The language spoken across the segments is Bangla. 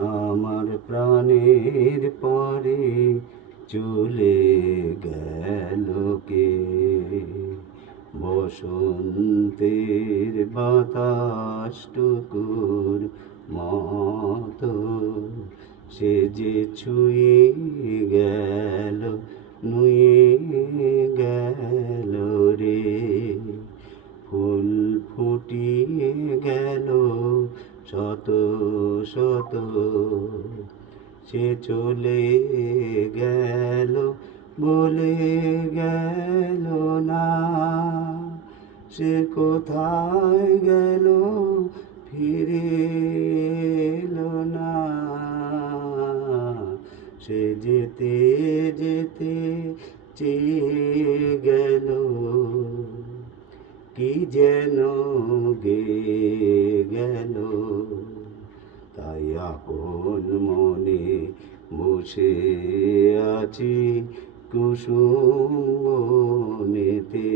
আমার প্রাণের পরে চলে গেল কে? বসন্তের বাতাসটুকুর মতো সে যে ছুঁয়ে গেল, নুয়ে গেল রে। ফুল ফুটিয়ে গেল শত শত, সে চলে গেল বলে গেল না। সে কোথায় গেল ফিরে এলো না। সে যেতে যেতে চেয়ে গেল, কি যেন গেয়ে গেল। তাই আপন মনে বসে আছি কুসুম বনেতে।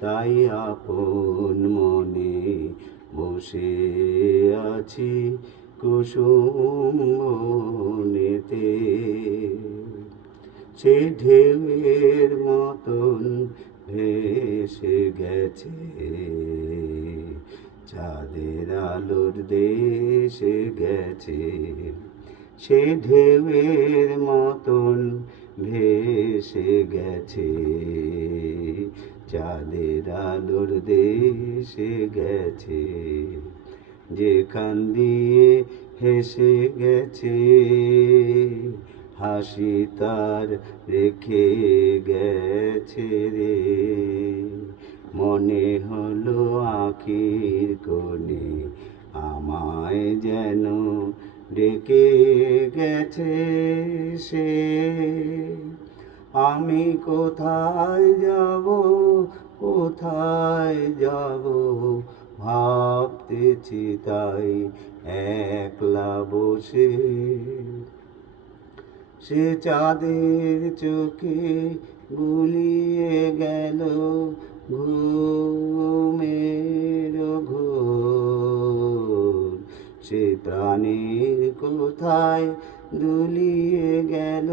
তাই আপন মনে বসে আছি কুসুম বনেতে। সে ঢেউয়ের মতন ভেসে গেছে চাঁদের আলোর দেশে গেছে। সে ঢেউয়ের মতন ভেসে গেছে চাঁদের আলোর দেশে গেছে। যেখান দিয়ে হেসে গেছে হাসি তার রেখে গেছে রে। মনে হলো আখির কোণে আমায় যেন ডেকে গেছে সে। আমি কোথায় যাব, কোথায় যাব ভাবতেছি তাই একলা বসে। সে চাঁদের চোখে গুলিয়ে গেল ঘুমের ঘোর। সে প্রাণের কোথায় দুলিয়ে গেল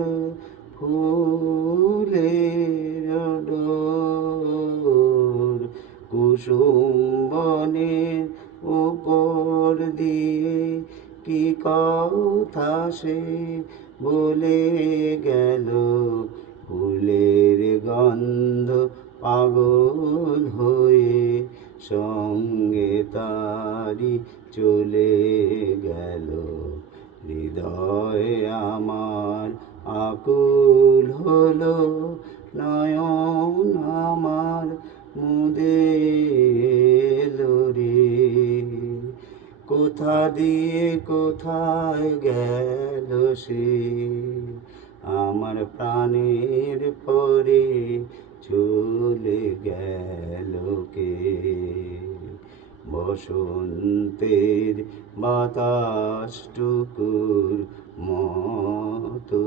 ফুলের ডোর। কুসুম বনের উপর দিয়ে কি কথা সে বলে গেল। ফুলের গন্ধ পাগল হয়ে সঙ্গে তারি চলে গেল। হৃদয় আমার আকুল হলো, নয়ন আমার মুদে এলো রে। কোথা দিয়ে কোথায় গেল সে? আমার প্রাণের পরে চলে গেল কে? বসন্তের বাতাসটুকুর মতো।